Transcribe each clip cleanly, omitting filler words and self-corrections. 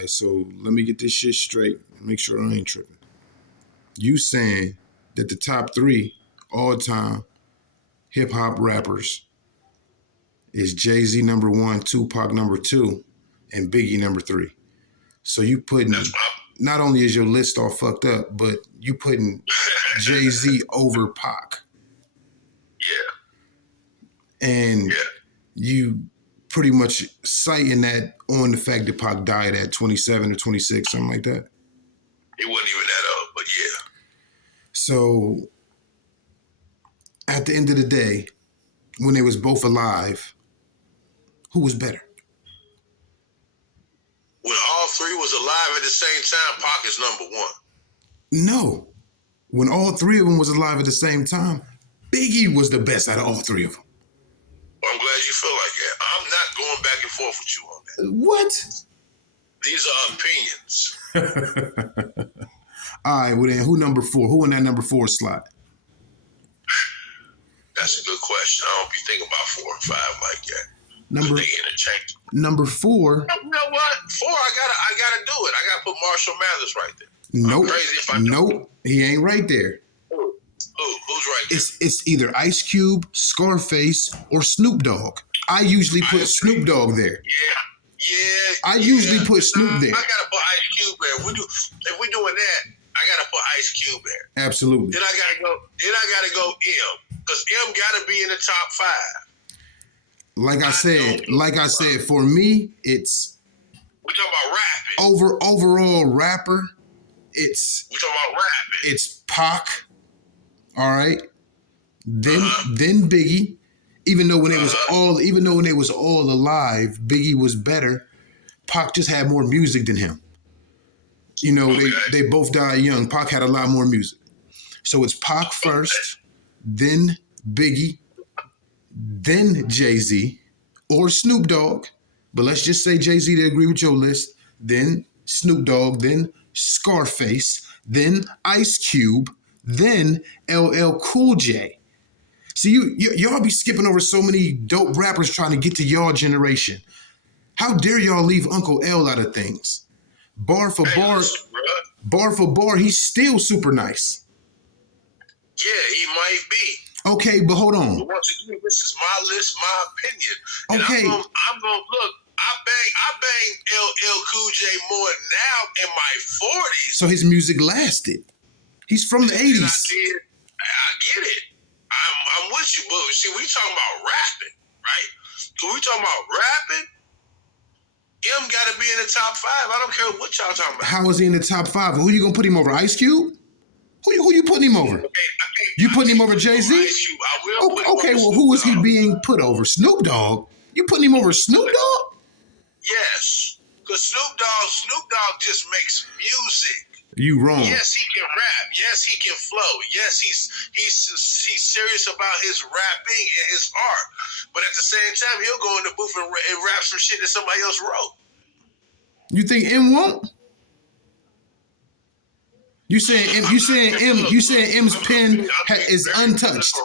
right, so let me get this shit straight and make sure I ain't tripping. You saying that the top 3 all-time hip-hop rappers is Jay-Z number 1, Tupac number 2, and Biggie number 3. So you putting, not only is your list all fucked up, but you putting Jay-Z over Pac. Yeah. And you pretty much citing that on the fact that Pac died at 27 or 26, something like that. He wasn't even that old, but yeah. So at the end of the day, when they was both alive, who was better? When all 3 was alive at the same time, Pac is number 1. No. When all 3 of them was alive at the same time, Biggie was the best out of all 3 of them. Well, I'm glad you feel like that. I'm not going back and forth with you on that. What? These are opinions. All right, well then, who number 4? Who in that number 4 slot? That's a good question. I don't be thinking about 4 and 5 like that. Number they interchange. Number 4. You know what? 4, I gotta do it. I gotta put Marshall Mathers right there. Nope. I'm crazy if I do. Nope. He ain't right there. Who's right there? It's either Ice Cube, Scarface, or Snoop Dogg. I usually put Snoop Dogg there. Yeah. I usually put Snoop there. I gotta put Ice Cube there. If we're doing that, I gotta put Ice Cube there. Absolutely. Then I gotta go M, because M gotta be in the top 5. Like I said, for me, it's we talking about rapping. Overall rapper. We talking about rapping. It's Pac. All right. Then Biggie. Even though when they was all alive, Biggie was better. Pac just had more music than him. You know, they both died young. Pac had a lot more music. So it's Pac first, then Biggie, then Jay-Z, or Snoop Dogg. But let's just say Jay-Z to agree with your list. Then Snoop Dogg, then Scarface, then Ice Cube, then LL Cool J. See, y'all be skipping over so many dope rappers trying to get to y'all generation. How dare y'all leave Uncle L out of things? Bar for bar, he's still super nice. Yeah, he might be. Okay, but hold on. But once again, this is my list, my opinion. And okay. I'm gonna look. I bang LL Cool J more now in my 40s. So his music lasted. He's from the 80s. I get it. I'm with you, but see, we talking about rapping, right? So we talking about rapping. M got to be in the top 5. I don't care what y'all talking about. How is he in the top 5? Who you gonna put him over? Ice Cube? Who you putting him over? You putting him over Jay-Z? Okay, well, who is he being put over? Snoop Dogg? You putting him over Snoop Dogg? Yes, because Snoop Dogg just makes music. You wrong. Yes, he can rap. Yes, he can flow. Yes, he's serious about his rapping and his art. But at the same time, he'll go in the booth and rap some shit that somebody else wrote. You think M won't? You saying M's pen is untouched.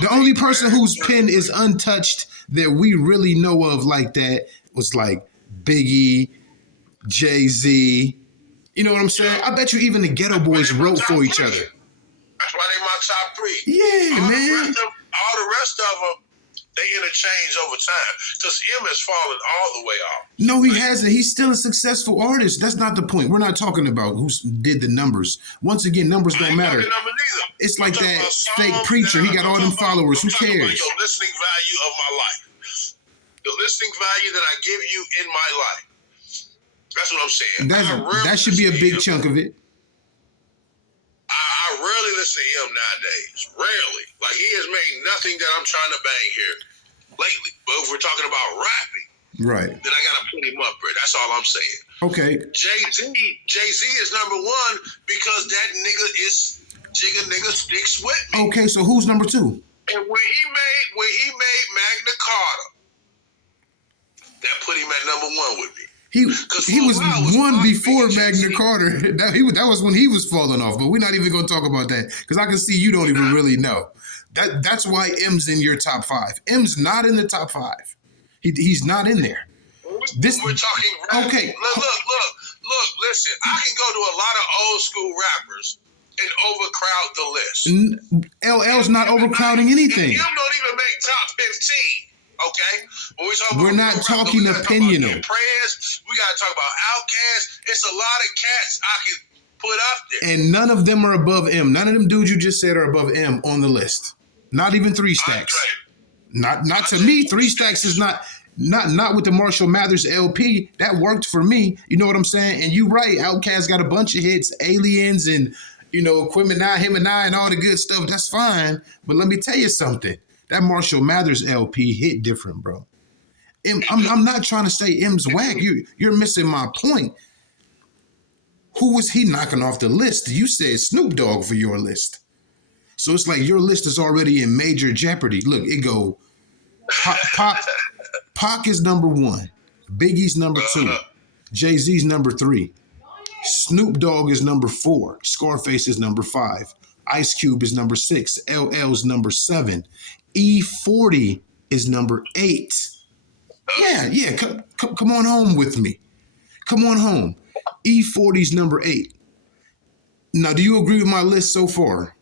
The only person whose pen is untouched that we really know of like that was like Biggie, Jay-Z. You know what I'm saying? I bet you even the Ghetto Boys wrote for each other. That's why they my top 3. Yeah, man. All the rest of them, they interchange over time. Because M has fallen all the way off. No, he hasn't. He's still a successful artist. That's not the point. We're not talking about who did the numbers. Once again, numbers don't matter. It's like that fake preacher. He got all them followers. Who cares? About your listening value of my life. The listening value that I give you in my life. That's what I'm saying. That should be a big chunk of it. I rarely listen to him nowadays. Rarely. Like, he has made nothing that I'm trying to bang here lately. But if we're talking about rapping, right, then I got to put him up here. That's all I'm saying. Okay. Jay-Z is number 1 because that nigga sticks with me. Okay, so who's number 2? And when he made Magna Carta, that put him at number 1 with me. He was one before Magna Carta. That was when he was falling off. But we're not even going to talk about that because I can see you don't even really know. That's why M's in your top 5. M's not in the top 5. He's not in there. We're talking rap. Okay. Look. rappers and overcrowd the list. LL's not overcrowding anything. M don't even make top 15. Okay, when we talk We're about not talking opinion. We gotta talk about Outkast. It's a lot of cats I can put up there, and none of them are above M. None of them dudes you just said are above M on the list. Not even 3 Stacks. Not to me. 3 Stacks is not with the Marshall Mathers LP. That worked for me. You know what I'm saying? And you right. Outkast got a bunch of hits, Aliens, and Equipment Now, Him and I, and all the good stuff. That's fine. But let me tell you something. That Marshall Mathers LP hit different, bro. I'm not trying to say M's whack. You're missing my point. Who was he knocking off the list? You said Snoop Dogg for your list. So it's like your list is already in major jeopardy. Look, it go Pac is number 1. Biggie's number 2. Jay-Z's number 3. Snoop Dogg is number 4. Scarface is number 5. Ice Cube is number 6. LL's number 7. E40 is number 8. Yeah. Come on home with me. Come on home. E40's number 8. Now, do you agree with my list so far?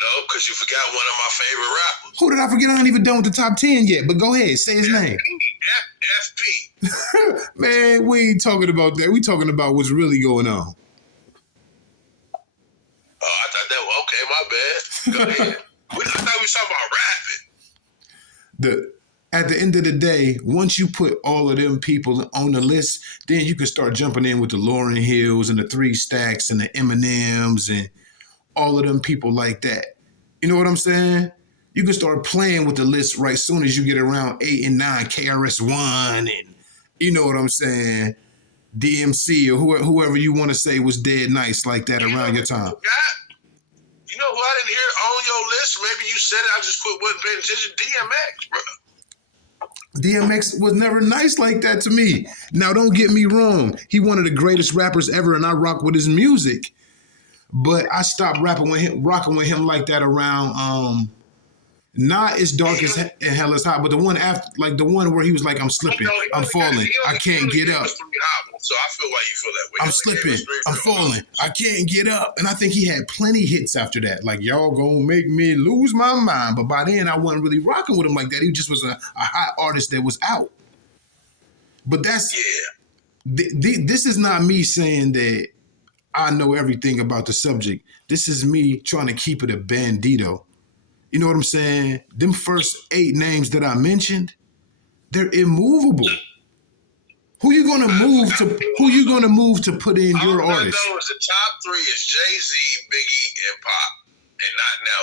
No, because you forgot one of my favorite rappers. Who did I forget? I ain't even done with the top 10 yet, but go ahead. Say his name. FP. Man, we ain't talking about that. We talking about what's really going on. Oh, I thought that was okay. My bad. Go ahead. I thought we was talking about rapping. At the end of the day, once you put all of them people on the list, then you can start jumping in with the Lauryn Hills and the 3 Stacks and the Eminems and all of them people like that. You know what I'm saying? You can start playing with the list right soon as you get around 8 and 9, KRS-One, and you know what I'm saying, DMC or whoever you want to say was dead nice like that around your time. You know who I didn't hear on your list? Maybe you said it, I just wasn't paying attention. DMX, bro. DMX was never nice like that to me. Now, don't get me wrong. He one of the greatest rappers ever, and I rock with his music. But I stopped rocking with him like that around not as dark as and hell is hot, but the one after, like the one where he was like, I'm slipping, I'm falling, I can't get up. So I feel why you feel that way. I'm slipping, I'm falling, I can't get up. And I think he had plenty hits after that. Like, y'all gonna make me lose my mind. But by then I wasn't really rocking with him like that. He just was a hot artist that was out. But that's this is not me saying that I know everything about the subject. This is me trying to keep it a bandito. You know what I'm saying? Them first 8 names that I mentioned, they're immovable. Who you gonna move to put in your artist? All I know is the top 3 is Jay-Z, Biggie, and Pac, and not now.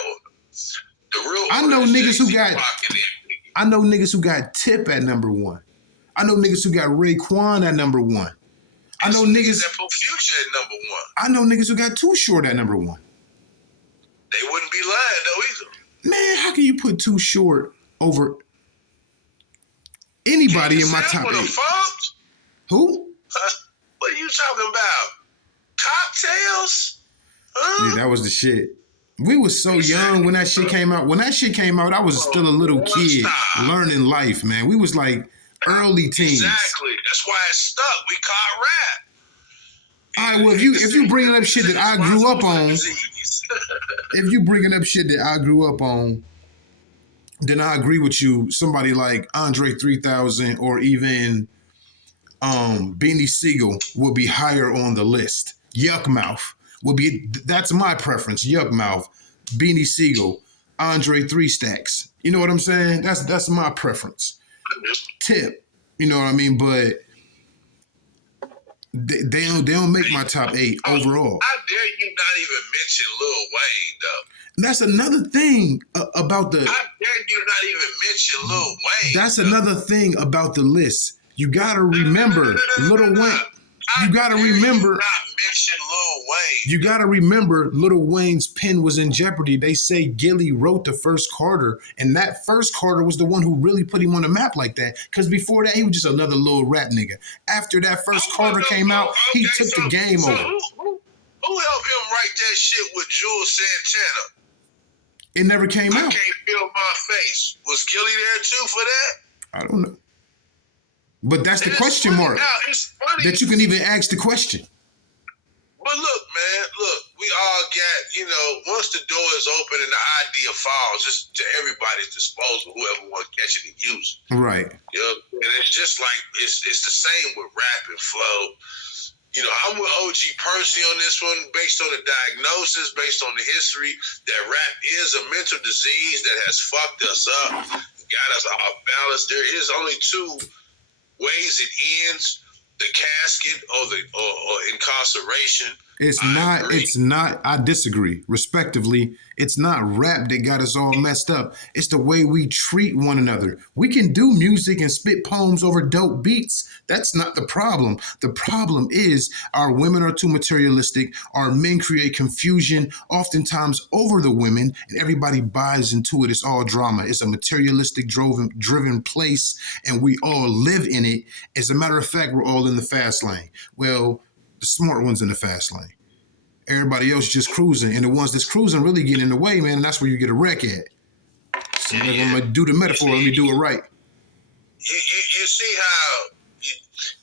The real I know niggas who got Pac, and then Biggie. I know niggas who got Tip at number 1. I know niggas who got Raekwon at number 1. I know niggas that put Future at number 1. I know niggas who got Too Short at number 1. They wouldn't be lying though either. Man, how can you put Too Short over anybody in my top 8? Who? What are you talking about? Cocktails? Yeah, that was the shit. We was so young when that shit came out. When that shit came out, I was still a little kid learning life, man. We was like early teens. Exactly. That's why it stuck. We caught rap. All right, well, if you bringing up shit that I grew up on, if you bringing up shit that I grew up on, then I agree with you. Somebody like Andre 3000 or even Beanie Siegel will be higher on the list. Yuck Mouth will be. That's my preference. Yuck Mouth, Beanie Siegel, Andre 3 Stacks. You know what I'm saying? That's my preference. Tip. You know what I mean? But they don't make my top 8 overall. How dare you not even mention Lil Wayne though? That's another thing about the. How dare you not even mention Lil Wayne? That's another thing about the list. You gotta remember Lil Wayne. You gotta remember. Not mention Lil Wayne. You gotta remember Lil Wayne's pen was in jeopardy. They say Gilly wrote the first Carter, and that first Carter was the one who really put him on the map like that. Because before that, he was just another little rap nigga. After that first Carter came out, he took the game over. Who helped him write that shit with Jules Santana? It never came out. I can't feel my face. Was Gilly there too for that? I don't know. But that's the question mark. Now, it's funny. That you can even ask the question. But look, man, all got, once the door is open and the idea falls, it's to everybody's disposal, whoever wants to catch it and use it. Right. And it's just like, it's the same with rap and flow. I'm with OG Percy on this one, based on the diagnosis, based on the history, that rap is a mental disease that has fucked us up, got us off balance. There is only two ways it ends: the casket or incarceration. It's not, I disagree, respectively. It's not rap that got us all messed up. It's the way we treat one another. We can do music and spit poems over dope beats. That's not the problem. The problem is our women are too materialistic. Our men create confusion, oftentimes over the women, and everybody buys into it. It's all drama. It's a materialistic driven place, and we all live in it. As a matter of fact, we're all in the fast lane. Well, the smart ones in the fast lane. Everybody else just cruising, and the ones that's cruising really get in the way, man. And that's where you get a wreck at. So I'm gonna do the metaphor. Let me do it right. You see how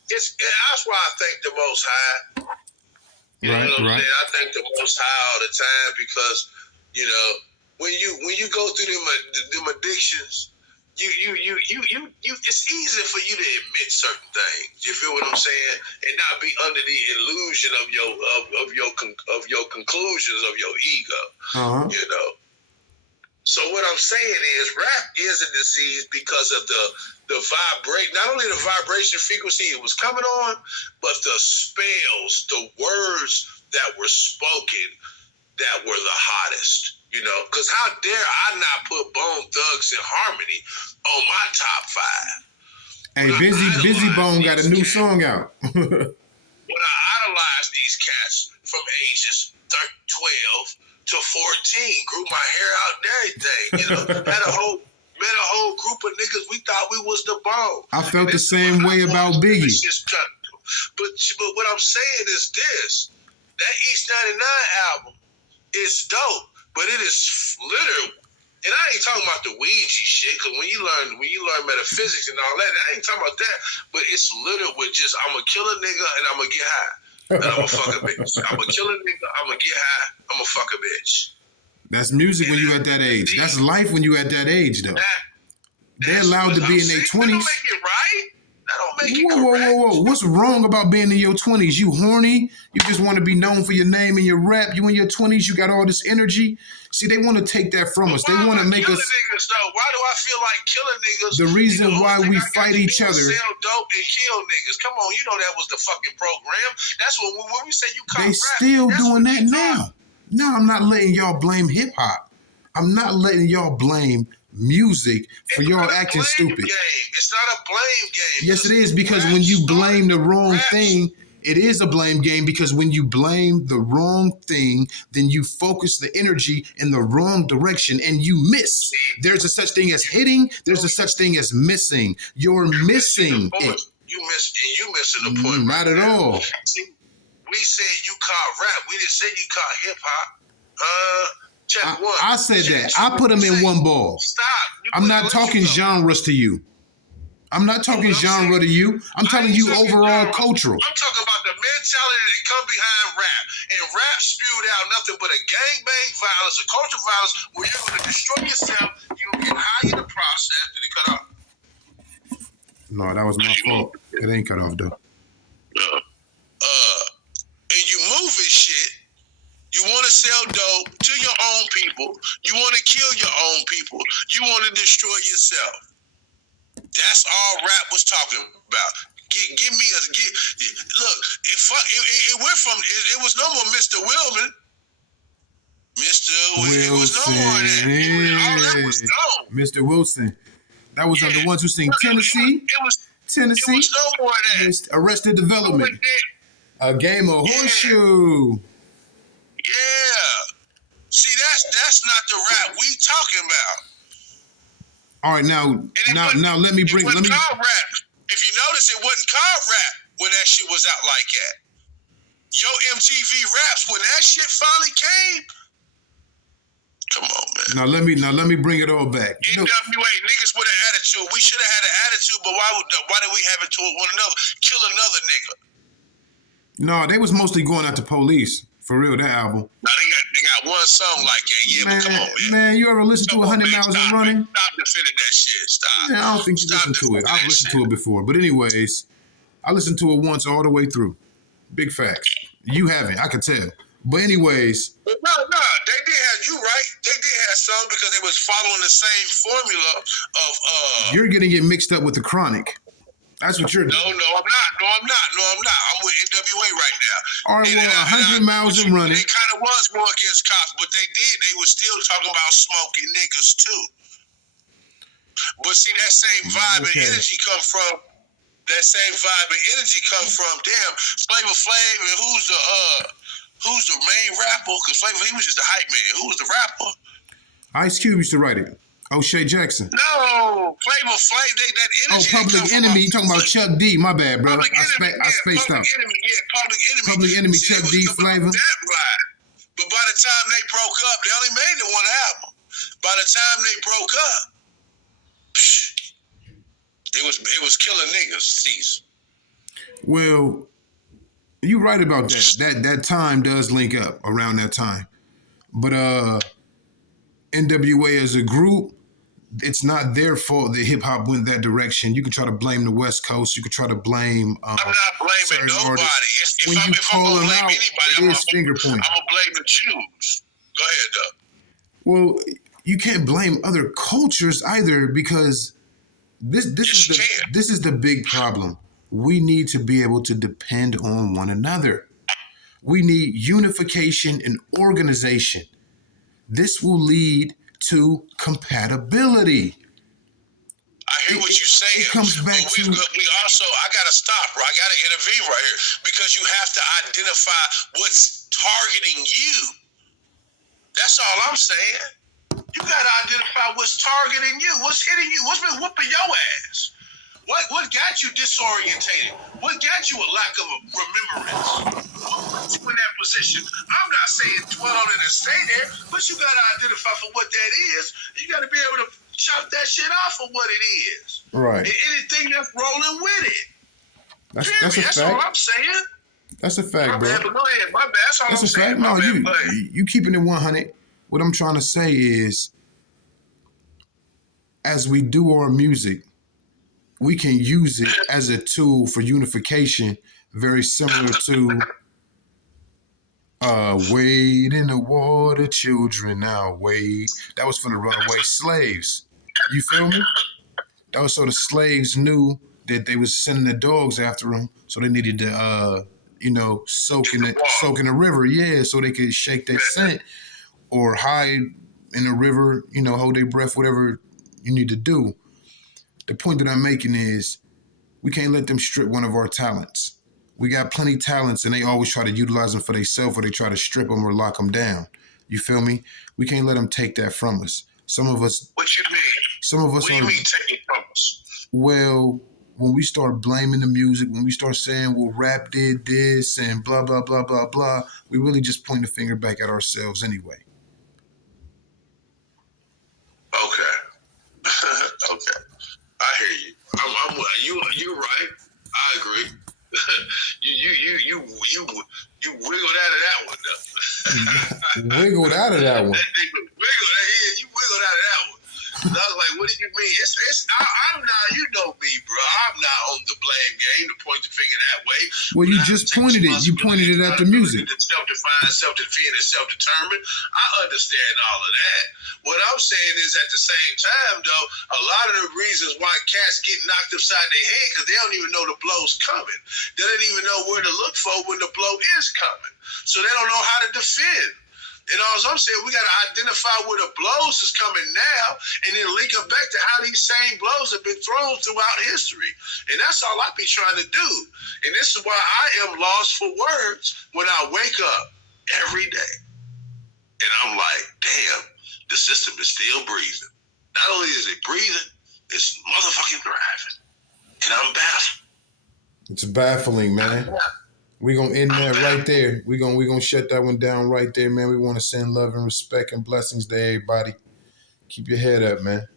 that's why I thank the Most High. You know what I'm saying? I thank the Most High all the time because when you go through them addictions. It's easy for you to admit certain things. You feel what I'm saying, and not be under the illusion of your conclusions of your ego. So what I'm saying is, rap is a disease because of the not only the vibration frequency it was coming on, but the spells, the words that were spoken that were the hottest. Because how dare I not put Bone Thugs and Harmony on my top 5? Hey, Busy Bone got a new song out. When I idolized these cats from ages 12 to 14, grew my hair out and everything. Met a whole group of niggas. We thought we was the Bone. I felt the same way about Biggie. But what I'm saying is this: that East 99 album is dope. But it is literal, and I ain't talking about the Ouija shit. Because when you learn metaphysics and all that, I ain't talking about that. But it's literal with just I'm gonna kill a nigga and I'm gonna get high, and I'm gonna fuck a bitch. I'm gonna kill a nigga, I'm gonna get high, I'm gonna fuck a bitch. That's music when you at that age. That's life when you at that age, though. They're allowed to be in their 20s. That don't make it right. That don't make it correct. Whoa. What's wrong about being in your 20s? You horny? You just want to be known for your name and your rap? You in your 20s? You got all this energy? See, they want to take that from us. They want to make us... Niggas, though? Why do I feel like killing niggas? The reason why we fight each other... Sell dope and kill niggas. Come on, that was the fucking program. That's when we say you call rap. They still doing that now. No, I'm not letting y'all blame hip-hop. I'm not letting y'all blame music for y'all acting stupid. It's not a blame game. Yes, it is, because when you blame the wrong thing, it is a blame game, because when you blame the wrong thing, then you focus the energy in the wrong direction and you miss. There's a such thing as hitting. There's a such thing as missing. You're missing it. You missing the point. Not at all. See, we said you caught rap. We didn't say you caught hip hop. I said that. I put them in one ball. Stop. I'm not talking genres to you. I'm not talking genre to you. I'm telling you overall cultural. I'm talking about the mentality that come behind rap. And rap spewed out nothing but a gangbang violence, a cultural violence, where you're going to destroy yourself. You're going to get high in the process. Did it cut off? No, that was my fault. It ain't cut off, though. And you moving shit. You want to sell dope to your own people. You want to kill your own people. You want to destroy yourself. That's all rap was talking about. Give me look. It went from it was no more Mr. Wilman. It was no more of that. All that was gone. Mr. Wilson. That was the ones who sing Tennessee. Tennessee. It was no more of that. Arrested Development. A Game of Horseshoe. Yeah. See, that's not the rap we talking about. All right, now let me bring. Called rap. If you notice, it wasn't called rap when that shit was out like that. Yo, MTV Raps, when that shit finally came. Come on, man. Now let me bring it all back. NWA niggas with an attitude. We should have had an attitude, but why did we have it toward one another? Kill another nigga. No, they was mostly going at the police For real, that album. Now they got one song like that. Yeah, Man, but come on, man. man, you ever listen to 100 Miles and Running? Stop defending that shit. Stop. Man, I don't think you Stop listened to it. defending I've that listened shit. to it before. But anyways, I listened to it once all the way through. Big facts. You haven't, I can tell. But anyways. No, they did have you right. They did have some because they was following the same formula of You're getting it mixed up with the Chronic. That's what you're doing. No, I'm not. I'm with NWA right now. All right, well, 100 Miles and Running. They kind of was more against cops, but they were still talking about smoking niggas too. But see, that same vibe and energy come from damn Flavor Flav, and who's the main rapper? Because Flavor, he was just a hype man. Who was the rapper? Ice Cube used to write it. O'Shea Jackson. No, Flavor Flav. That energy. Oh, Public Enemy. You talking about Chuck D? My bad, bro. I spaced out. Public Enemy. Public Enemy. See, Chuck D. Flavor. That right. But by the time they broke up, they only made the one album. By the time they broke up, it was killing niggas. Cease. Well, you're right about that. That time does link up around that time. But NWA as a group, it's not their fault that hip hop went that direction. You can try to blame the West Coast. You can try to blame. I'm not blaming nobody. When you call them out, it is finger pointing. I'm gonna blame the Jews. Go ahead, Doug. Well, you can't blame other cultures either because this is the big problem. We need to be able to depend on one another. We need unification and organization. This will lead to compatibility. I hear what you're saying. It comes back but we also, I got to stop, bro. I got to intervene right here because you have to identify what's targeting you. That's all I'm saying. You got to identify what's targeting you, what's hitting you, what's been whooping your ass. What got you disorientated? What got you a lack of remembrance? What put you in that position? I'm not saying dwell on it and stay there, but you got to identify for what that is. You got to be able to chop that shit off for what it is. Right. And anything that's rolling with it. That's a fact. That's all I'm saying. That's a fact, bro. Go ahead. My bad. That's all I'm saying. No, you keeping it 100. What I'm trying to say is, as we do our music, we can use it as a tool for unification, very similar to wade in the water, children, now wade. That was for the runaway slaves. You feel me? That was so the slaves knew that they was sending the dogs after them, so they needed to, soak in the river, yeah, so they could shake their scent or hide in the river, hold their breath, whatever you need to do. The point that I'm making is we can't let them strip one of our talents. We got plenty of talents and they always try to utilize them for themselves or they try to strip them or lock them down. You feel me? We can't let them take that from us. Some of us... What you mean? Some of us... What do you mean taking from us? Well, when we start blaming the music, when we start saying, well, rap did this and blah, blah, blah, blah, blah, we really just point the finger back at ourselves anyway. Okay. Okay. I hear you. You're right. I agree. You wiggled out of that one though. Wiggled out of that one. You wiggled out of that one. And I was like, what do you mean? I'm not, you know me, bro. I'm not on the blame game to point the finger that way. Well, you just pointed it. You pointed it at the music. Self-defined, self-defeated, and self-determined. I understand all of that. What I'm saying is at the same time, though, a lot of the reasons why cats get knocked upside their head because they don't even know the blow's coming. They don't even know where to look for when the blow is coming. So they don't know how to defend. And all I'm saying, we got to identify where the blows is coming now and then link them back to how these same blows have been thrown throughout history. And that's all I be trying to do. And this is why I am lost for words when I wake up every day. And I'm like, damn, the system is still breathing. Not only is it breathing, it's motherfucking thriving. And I'm baffled. It's baffling, man. We're going to end that right there. We're gonna shut that one down right there, man. We want to send love and respect and blessings to everybody. Keep your head up, man.